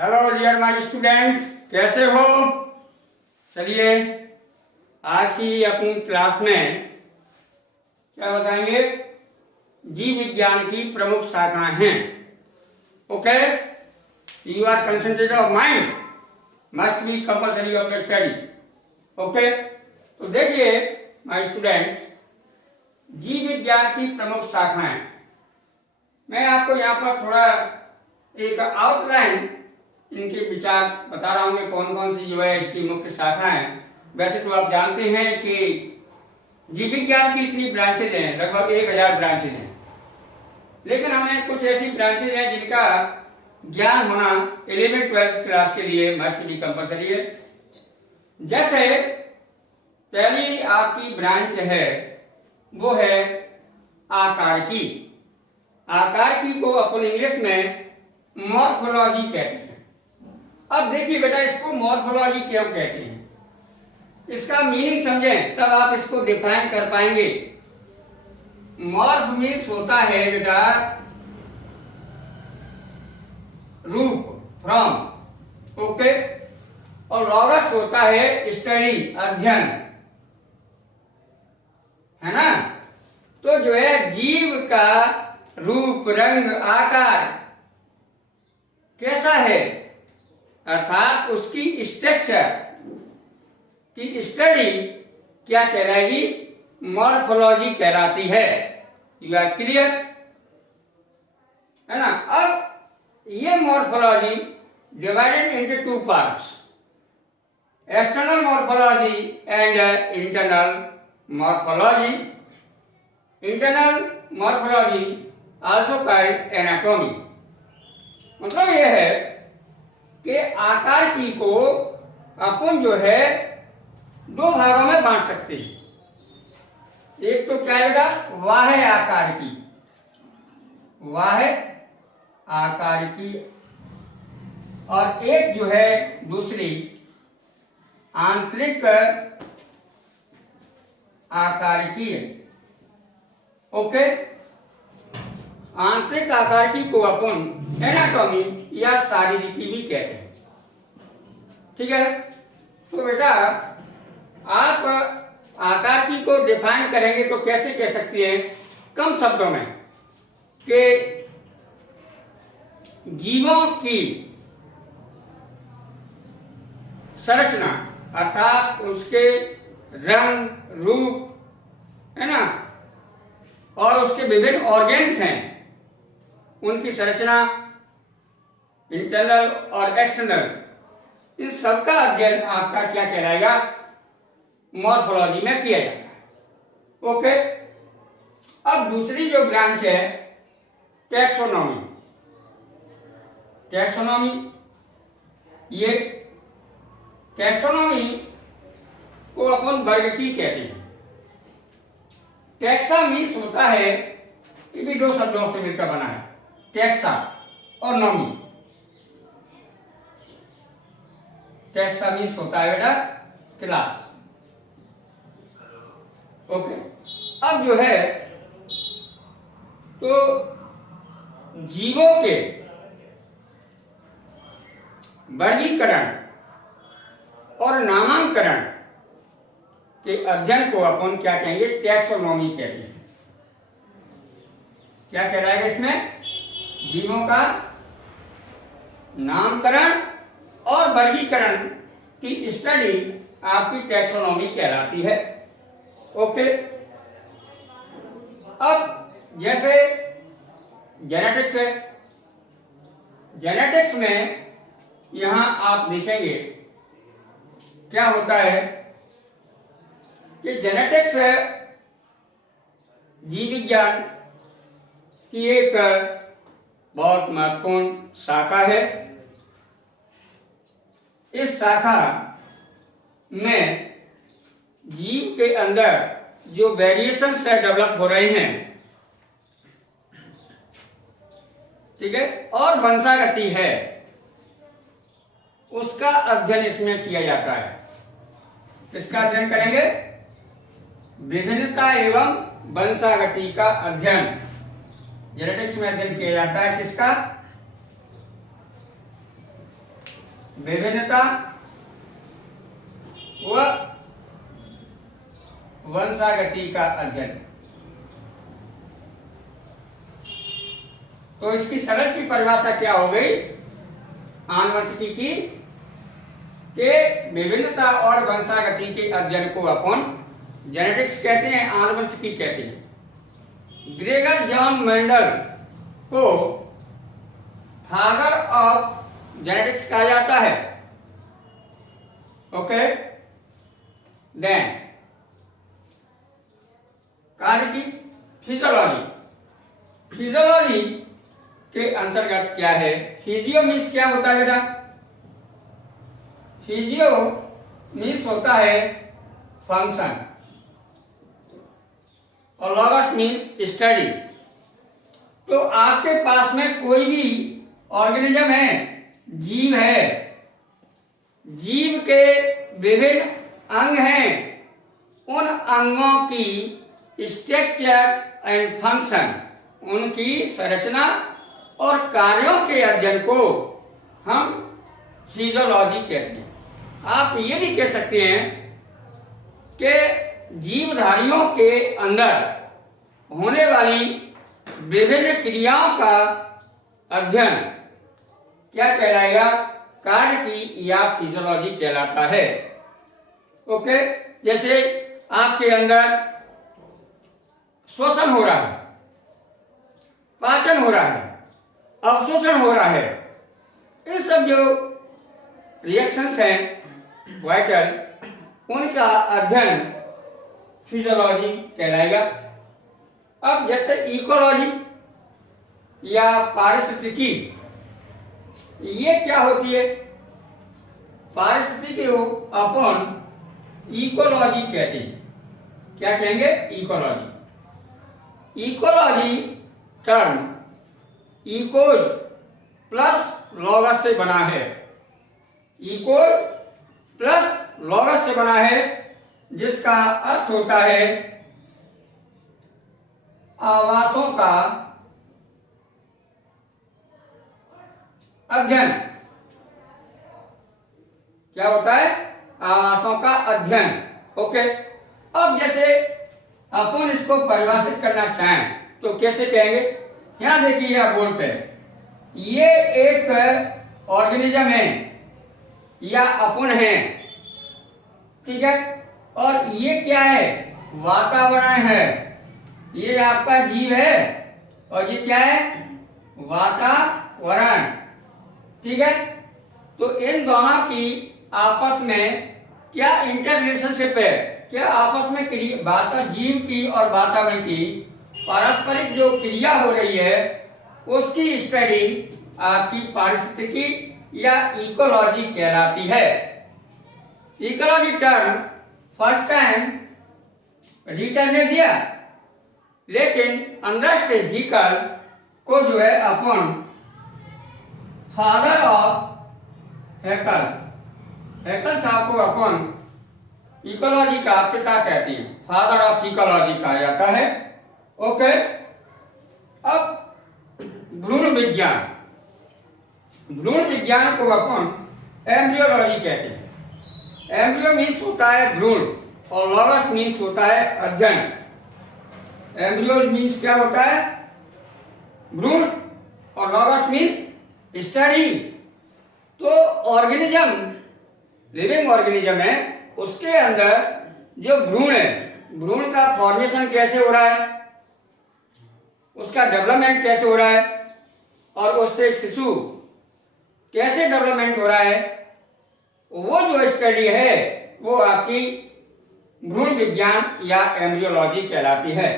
Hello dear my student, कैसे हो? चलिए आज की अपनी क्लास में क्या बताएंगे? जीव विज्ञान की प्रमुख शाखाएं हैं। Okay, you are concentrate of mind must be compulsory of the study. Okay, तो देखिए माय स्टूडेंट्स, जीव विज्ञान की प्रमुख शाखाएं मैं आपको यहाँ पर थोड़ा एक आउटलाइन इनके विचार बता रहा हूँ कि कौन कौन सी जो है इसकी मुख्य शाखाएं। वैसे तो आप जानते हैं कि जीव विज्ञान की इतनी ब्रांचेज हैं, लगभग 1000 ब्रांचेज हैं, लेकिन हमें कुछ ऐसी ब्रांचेज हैं जिनका ज्ञान होना 11th-12th क्लास के लिए मस्ट बी कंपल्सरी है। जैसे पहली आपकी ब्रांच है वो है आकारिकी। आकारिकी को अपन इंग्लिश में मॉर्फोलॉजी कहते हैं। अब देखिए बेटा, इसको मॉर्फोलॉजी क्यों कहते हैं, इसका मीनिंग समझें तब आप इसको डिफाइन कर पाएंगे। मॉर्फ मीन्स होता है बेटा रूप, फ्रॉम, ओके, और लॉगस होता है स्टडी, अध्ययन, है ना। तो जो है जीव का रूप, रंग, आकार कैसा है, अर्थात उसकी स्ट्रक्चर की स्टडी क्या कहलाएगी? मॉर्फोलॉजी कहलाती है। यू आर क्लियर, है ना। अब ये morphology divided into 2 parts, external morphology and internal morphology. Internal morphology also called anatomy. मतलब यह है कि आकार की को अपन जो है 2 भागों में बांट सकते हैं। एक तो क्या है बेटा, वाह्य आकार की, वाह्य आकार की, और एक जो है दूसरी आंतरिक आकार की है। ओके, आंतरिक आकारिकी को अपन एनाटॉमी या शारीरिकी भी कहते हैं। ठीक है, तो बेटा आप आकारिकी को डिफाइन करेंगे तो कैसे कह सकते हैं कम शब्दों में कि जीवों की संरचना, अर्थात उसके रंग, रूप, है ना, और उसके विभिन्न ऑर्गेन्स हैं, उनकी संरचना, इंटरनल और एक्सटर्नल, इस सबका अध्ययन आपका क्या कहलाएगा? मॉर्फोलॉजी में किया जाता है। ओके, अब दूसरी जो ब्रांच है टैक्सोनॉमी। टैक्सोनॉमी, ये टैक्सोनॉमी को अपन वर्गीकरण कहते हैं। टैक्सा मीन्स होता है, ये भी 2 शब्दों से मिलकर बना है, टैक्सा और नॉमी। टैक्सा मीन्स होता है बेटा क्लास। ओके, अब जो है तो जीवों के वर्गीकरण और नामांकन के अध्ययन को अपन क्या कहेंगे? टैक्सोनॉमी कहते हैं। क्या कहलाएगा इसमें? जीवों का नामकरण और वर्गीकरण की स्टडी आपकी टैक्सोनॉमी कहलाती है। ओके, अब जैसे जेनेटिक्स है, जेनेटिक्स में यहां आप देखेंगे क्या होता है कि जेनेटिक्स जीव विज्ञान की एक बहुत महत्वपूर्ण शाखा है। इस शाखा में जीव के अंदर जो वेरिएशन से डेवलप हो रहे हैं, ठीक है, और वंशागति है, उसका अध्ययन इसमें किया जाता है। किसका अध्ययन करेंगे? विभिन्नता एवं वंशागति का अध्ययन जेनेटिक्स में अध्ययन किया जाता है। किसका? विभिन्नता व वंशागति का अध्ययन। तो इसकी सरल सी परिभाषा क्या हो गई आनुवंशिकी की, के विभिन्नता और वंशागति के अध्ययन को अपन जेनेटिक्स कहते हैं, आनुवंशिकी कहते हैं। ग्रेगर जॉन मेंडल को फादर ऑफ जेनेटिक्स कहा जाता है। ओके, देन कार्य की फिजियोलॉजी। फिजियोलॉजी के अंतर्गत क्या है? फिजियो मीन्स क्या होता है बेटा? फिजियो मीन्स होता है फंक्शन और लॉगस मीन्स स्टडी। तो आपके पास में कोई भी ऑर्गेनिज्म है, जीव है, जीव के विभिन्न अंग हैं, उन अंगों की स्ट्रक्चर एंड फंक्शन, उनकी संरचना और कार्यों के अध्ययन को हम फिजियोलॉजी कहते हैं। आप ये भी कह सकते हैं कि जीवधारियों के अंदर होने वाली विभिन्न क्रियाओं का अध्ययन क्या कहलाएगा? कार्य की या फिजियोलॉजी कहलाता है। ओके, जैसे आपके अंदर श्वसन हो रहा है, पाचन हो रहा है, अवशोषण हो रहा है, ये सब जो रिएक्शंस हैं वाइटल, उनका अध्ययन फिजियोलॉजी कहलाएगा। अब जैसे इकोलॉजी या पारिस्थितिकी, ये क्या होती है? पारिस्थितिकी को अपन इकोलॉजी कहते हैं। क्या कहेंगे? Ecology. Ecology term इकोल plus logos से बना है। इकोल प्लस लॉगस से बना है, जिसका अर्थ होता है आवासों का अध्ययन। क्या होता है? आवासों का अध्ययन। ओके, अब जैसे अपन इसको परिभाषित करना चाहें तो कैसे कहेंगे? यहां देखिए यह बोर्ड पे, ये एक ऑर्गेनिज्म है या अपन है, ठीक है, और ये क्या है? वातावरण है। ये आपका जीव है और ये क्या है? वातावरण, ठीक है। तो इन दोनों की आपस में क्या इंटर रिलेशनशिप है? क्या आपस में जीव की और वातावरण की पारस्परिक जो क्रिया हो रही है उसकी स्टडी आपकी पारिस्थितिकी या इकोलॉजी कहलाती है। Ecology term first time Ritter ने दिया, लेकिन अंडरस्ट हीकल को जो है अपन फादर ऑफ हैकल साहब को अपन इकोलॉजी का पिता कहते हैं, फादर ऑफ इकोलॉजी कहा जाता है। ओके, अब भ्रूण विज्ञान, भ्रूण विज्ञान को अपन एम्ब्रियोलॉजी कहते हैं। एम्ब्रियो मीन्स होता है भ्रूण और लॉगस मीन्स होता है अध्ययन। एम्ब्रियो मीन्स क्या होता है? भ्रूण, और लॉगस मीन्स स्टडी। तो ऑर्गेनिज्म, लिविंग ऑर्गेनिज्म है, उसके अंदर जो भ्रूण है, भ्रूण का फॉर्मेशन कैसे हो रहा है, उसका डेवलपमेंट कैसे हो रहा है, और उससे एक शिशु कैसे डेवलपमेंट हो रहा है, वो जो स्टडी है वो आपकी भ्रूण विज्ञान या एम्ब्रियोलॉजी कहलाती है।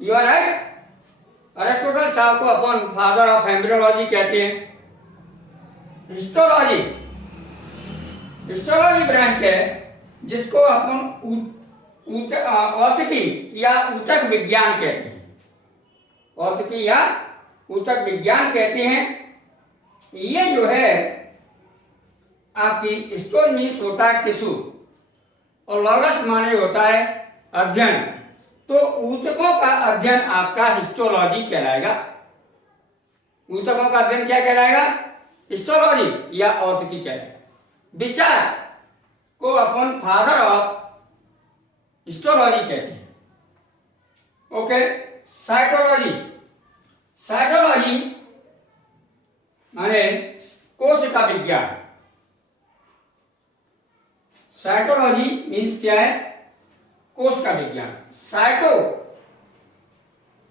You are right. अरिस्टोटल साहब को अपन फादर ऑफ एम्ब्रियोलॉजी कहते हैं। हिस्टोलॉजी, हिस्टोलॉजी ब्रांच है जिसको अपन औतिकी या ऊतक विज्ञान कहते हैं। औतिकी या ऊतक विज्ञान कहते हैं। ये जो है आपकी हिस्टो मीन्स होता है टिश्यू और लॉगस माने होता है अध्ययन। तो ऊतकों का अध्ययन आपका हिस्टोलॉजी कहलाएगा। ऊतकों का अध्ययन क्या कहलाएगा? हिस्टोलॉजी या औतिकी कहलाएगा। विचार को अपन फादर ऑफ हिस्टोलॉजी कहते हैं। ओके, साइटोलॉजी, साइटोलॉजी माने कोशिका विज्ञान। साइटोलॉजी मीन्स क्या है? कोशिका विज्ञान। साइटो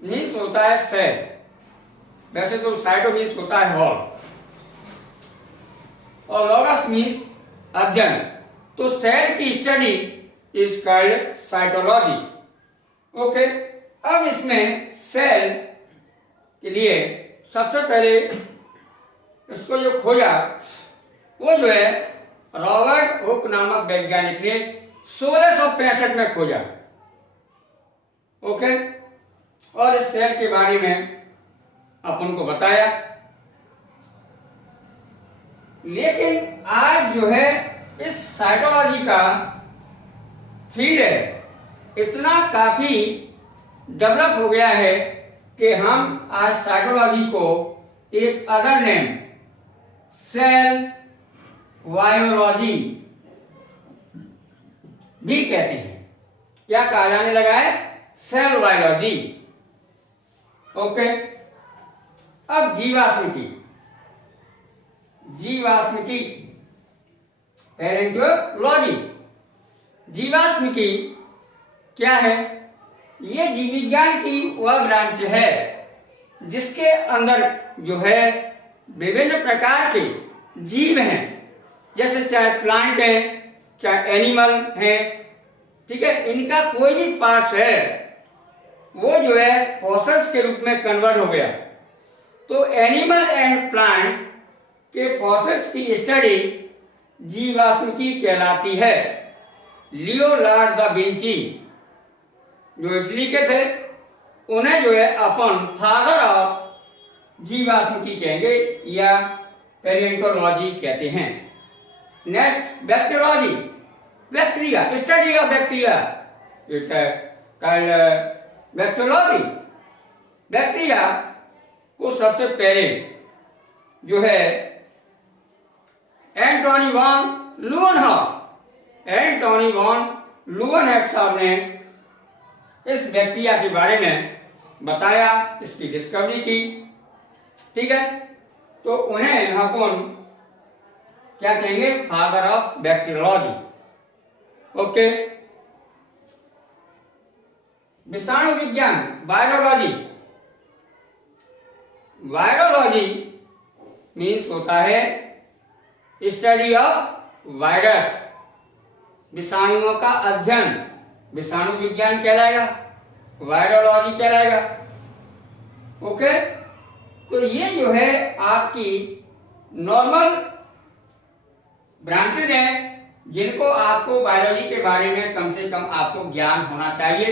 मीन्स होता है सेल, वैसे तो साइटो मीन्स होता है हॉल, और लॉगस मीन्स अध्ययन। तो सेल की study is called cytology. Okay, अब इसमें सेल के लिए सबसे पहले इसको जो खोजा वो जो है रॉबर्ट हुक नामक वैज्ञानिक ने 1665 में खोजा। ओके, और इस सेल के बारे में अपन को बताया। लेकिन आज जो है इस साइटोलॉजी का फील्ड है इतना काफी डेवलप हो गया है कि हम आज साइटोलॉजी को एक अदर नेम सेल बायोलॉजी भी कहते हैं। क्या कहा जाने लगा है? Cell biology. ओके, अब जीवाश्मिकी, जीवाश्मिकी पैलेंटोलॉजी। जीवाश्मिकी क्या है? ये जीव विज्ञान की वह ब्रांच है जिसके अंदर जो है विभिन्न प्रकार के जीव हैं, जैसे चाहे प्लांट है चाहे एनिमल है, ठीक है, इनका कोई भी पार्ट है वो जो है फॉसिल्स के रूप में कन्वर्ट हो गया। तो एनिमल एंड प्लांट के फॉसिल्स की स्टडी जीवाश्मिकी कहलाती है। लियोनार्डो दा विंची जो इटली के थे उन्हें जो है अपन फादर ऑफ जीवाश्मिकी कहेंगे या पैलेंटोलॉजी कहते हैं। Next bacteriology, bacteria, study of bacteria, bacteriology. Bacteria को सबसे पहले जो है एंटोनी वॉन लुवनहॉक साहब ने इस बैक्टीरिया के बारे में बताया, इसकी डिस्कवरी की। ठीक है, तो उन्हें अपन क्या कहेंगे? Father of bacteriology. ओके, विषाणु विज्ञान, वायरोलॉजी। वायरोलॉजी मीन्स होता है स्टडी ऑफ वायरस, विषाणुओं का अध्ययन, विषाणु विज्ञान कहलाएगा, वायरोलॉजी कहलाएगा। ओके, तो ये जो है आपकी नॉर्मल ब्रांचेज हैं जिनको आपको बायोलॉजी के बारे में कम से कम आपको ज्ञान होना चाहिए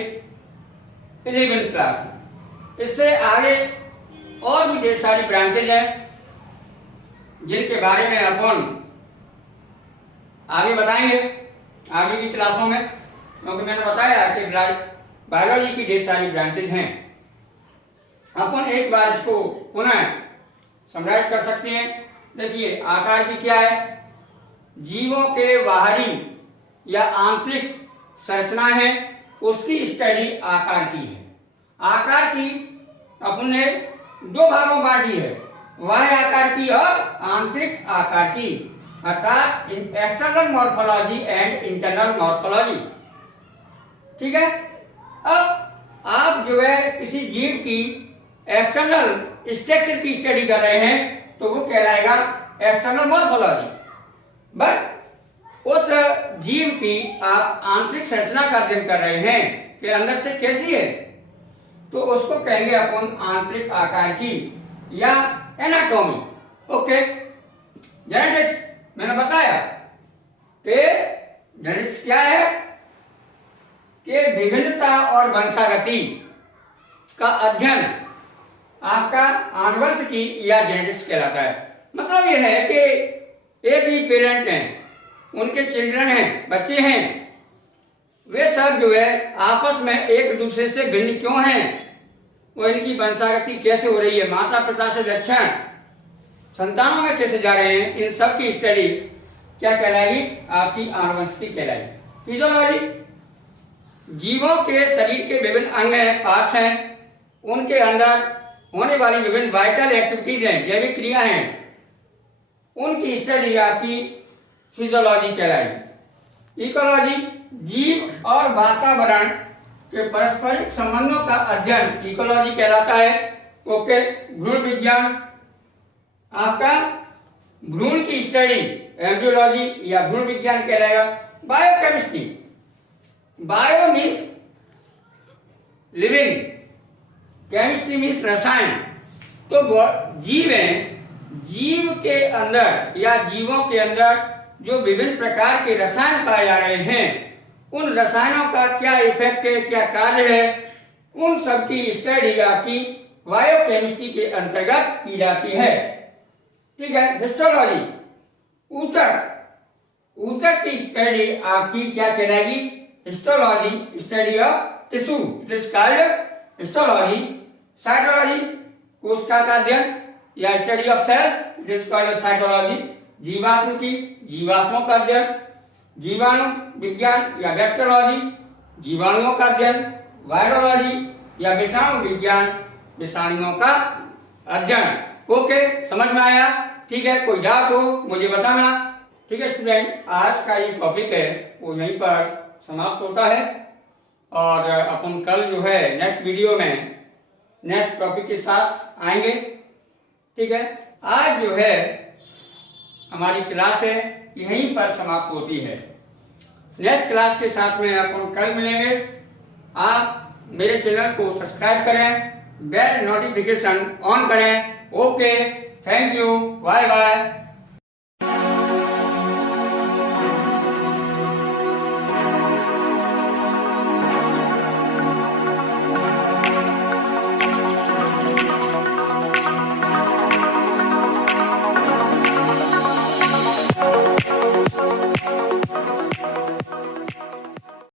11th क्लास में। इससे आगे और भी ढेर सारी ब्रांचेज हैं जिनके बारे में अपन आगे बताएंगे आगे की क्लासों में, क्योंकि मैंने बताया कि बायोलॉजी की ढेर सारी ब्रांचेज हैं। अपन एक बार इसको पुनः समराइज कर सकते हैं। देखिए, आकार की क्या है? जीवों के बाहरी या आंतरिक संरचना है, उसकी स्टडी आकार की है। आकार की अपन ने दो भागों में बांटी है, बाह्य आकार की और आंतरिक आकार की, अर्थात external morphology and internal morphology. ठीक है, अब आप जो है किसी जीव की एक्सटर्नल स्ट्रक्चर की स्टडी कर रहे हैं तो वो कहलाएगा एक्सटर्नल मॉर्फोलॉजी। बट उस जीव की आप आंतरिक संरचना का अध्ययन कर रहे हैं कि अंदर से कैसी है, तो उसको कहेंगे अपन आंतरिक आकार की या एनाटॉमी। ओके, जेनेटिक्स मैंने बताया कि जेनेटिक्स क्या है कि विभिन्नता और वंशागति का अध्ययन आपका आनुवंशिकी या जेनेटिक्स कहलाता है। मतलब यह है कि एक ही पेरेंट हैं, उनके चिल्ड्रन हैं, बच्चे हैं, वे सब जो है आपस में एक दूसरे से भिन्न क्यों हैं, वो इनकी वंशागति कैसे हो रही है, माता पिता से लक्षण संतानों में कैसे जा रहे हैं, इन सब की स्टडी क्या कहलाएगी? आपकी आनुवंशिकी कहलाएगी। फिजियोलॉजी, जीवों के शरीर के विभिन्न अंग हैं, पार्ट्स हैं, उनके अंदर होने वाली विभिन्न वाइटल एक्टिविटीज हैं, जैविक क्रिया हैं, उनकी स्टडी आपकी फिजियोलॉजी कहलाएगी। इकोलॉजी, जीव और वातावरण के पारस्परिक संबंधों का अध्ययन इकोलॉजी कहलाता है। ओके। भ्रूण विज्ञान, आपका भ्रूण की स्टडी एम्ब्रियोलॉजी या भ्रूण विज्ञान कहलाएगा। Biochemistry, bio means living, chemistry means रसायन। तो जीव हैं, जीव के अंदर या जीवों के अंदर जो विभिन्न प्रकार के रसायन पाए जा रहे हैं, उन रसायनों का क्या इफेक्ट है, क्या कार्य है, उन सब की स्टडी आपकी बायोकेमिस्ट्री के अंतर्गत की जाती है। ठीक है। हिस्टोलॉजी, ऊतक, ऊतक की स्टडी आपकी क्या कहलाएगी? Histology, study of tissue, it is called histology. Cytology, कोशिका का अध्ययन या study of cell, it is called cytology. जीवाश्म की, जीवाश्मों का अध्ययन। जीवाणु विज्ञान या बैक्टीरियोलॉजी, जीवाणुओं का अध्ययन। वायरोलॉजी या विषाणु विज्ञान, विषाणुओं का अध्ययन। ओके, समझ में आया? ठीक है। कोई डाउट हो मुझे बताना। ठीक है स्टूडेंट, आज का ये टॉपिक है वो यहीं पर समाप्त होता है और अपन कल जो है नेक्स्ट वीडियो में नेक्स्ट टॉपिक के साथ आएंगे। ठीक है। आज जो है हमारी क्लास है यहीं पर समाप्त होती है। नेक्स्ट क्लास के साथ में अपन कल मिलेंगे। आप मेरे चैनल को सब्सक्राइब करें, बेल नोटिफिकेशन ऑन करें। Okay, thank you, bye bye.